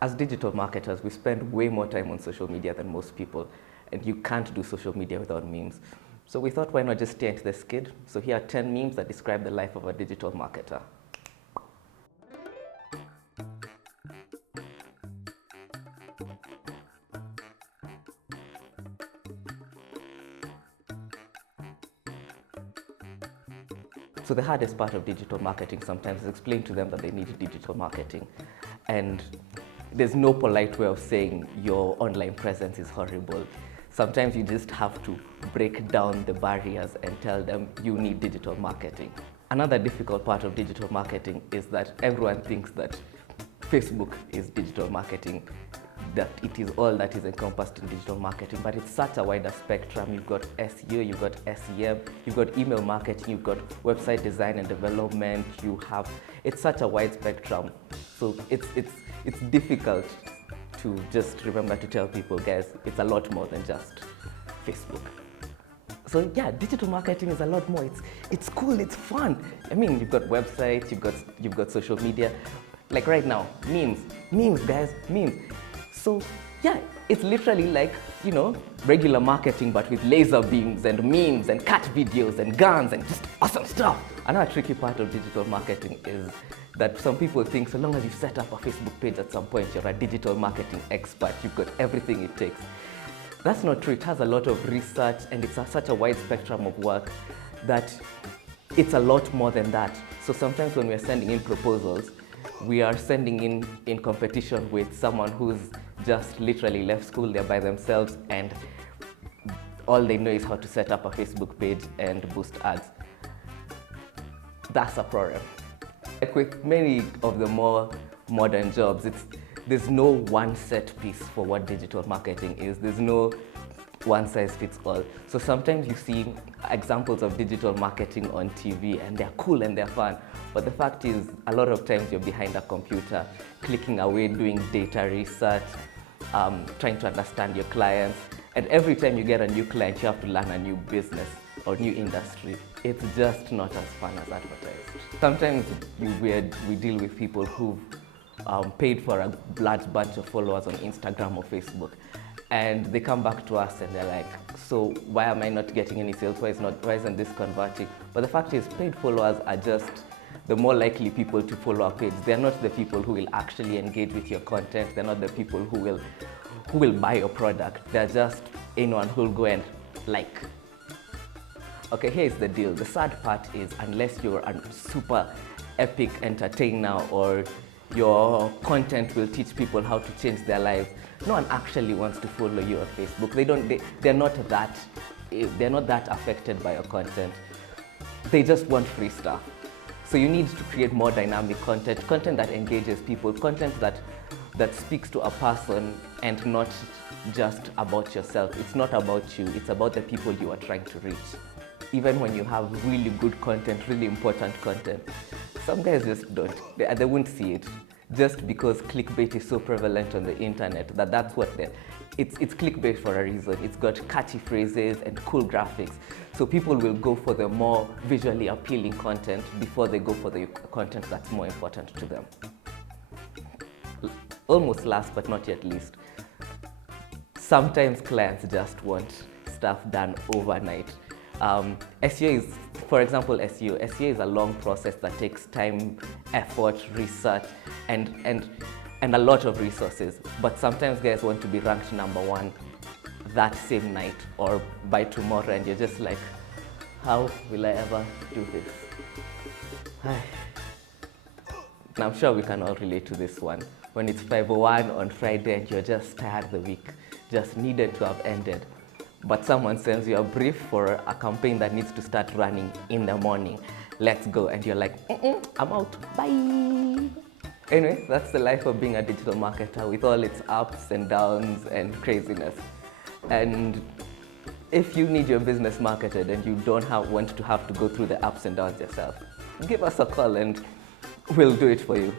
As digital marketers, we spend way more time on social media than most people, and you can't do social media without memes. So we thought, why not just stay into the skid? So here are 10 memes that describe the life of a digital marketer. So the hardest part of digital marketing sometimes is explain to them that they need digital marketing. And there's no polite way of saying your online presence is horrible. Sometimes you just have to break down the barriers and tell them you need digital marketing. Another difficult part of digital marketing is that everyone thinks that Facebook is digital marketing, that it is all that is encompassed in digital marketing, but it's such a wider spectrum. You've got SEO, you've got SEM, you've got email marketing, you've got website design and development, it's such a wide spectrum. So it's difficult to just remember to tell people, guys, it's a lot more than just Facebook. So yeah, digital marketing is a lot more. It's cool, it's fun. I mean, you've got websites, you've got social media. Like right now, memes, guys, memes. So yeah, it's literally like, regular marketing, but with laser beams and memes and cat videos and guns and just awesome stuff. Another tricky part of digital marketing is that some people think so long as you set up a Facebook page at some point, you're a digital marketing expert, you've got everything it takes. That's not true. It has a lot of research and it's such a wide spectrum of work that it's a lot more than that. So sometimes when we're sending in proposals, we are sending in competition with someone who's just literally left school, they're by themselves, and all they know is how to set up a Facebook page and boost ads. That's a problem. Like with many of the more modern jobs, there's no one set piece for what digital marketing is. There's no one size fits all. So sometimes you see examples of digital marketing on TV and they're cool and they're fun. But the fact is, a lot of times you're behind a computer, clicking away, doing data research, trying to understand your clients. And every time you get a new client, you have to learn a new business or new industry. It's just not as fun as advertised. Sometimes we deal with people who've paid for a large bunch of followers on Instagram or Facebook. And they come back to us and they're like, so why am I not getting any sales? Why isn't this converting? But the fact is, paid followers are just the more likely people to follow a page. They're not the people who will actually engage with your content. They're not the people who will buy your product. They're just anyone who will go and like. Okay, here's the deal. The sad part is, unless you're a super epic entertainer or your content will teach people how to change their lives, no one actually wants to follow you on Facebook. They're not that affected by your content. They just want free stuff. So you need to create more dynamic content that engages people, content that speaks to a person and not just about yourself. It's not about you, it's about the people you are trying to reach. Even when you have really good content, really important content, some guys just don't. They won't see it. Just because clickbait is so prevalent on the internet, that's what it's clickbait for a reason. It's got catchy phrases and cool graphics. So people will go for the more visually appealing content before they go for the content that's more important to them. Almost last but not yet least, sometimes clients just want stuff done overnight. SEO is, for example, SEO is a long process that takes time, effort, research, and a lot of resources. But sometimes guys want to be ranked #1 that same night or by tomorrow, and you're just like, how will I ever do this? And I'm sure we can all relate to this one. When it's 5:01 on Friday and you're just tired, the week just needed to have ended. But someone sends you a brief for a campaign that needs to start running in the morning. Let's go. And you're like, I'm out. Bye. Anyway, that's the life of being a digital marketer with all its ups and downs and craziness. And if you need your business marketed and you don't want to have to go through the ups and downs yourself, give us a call and we'll do it for you.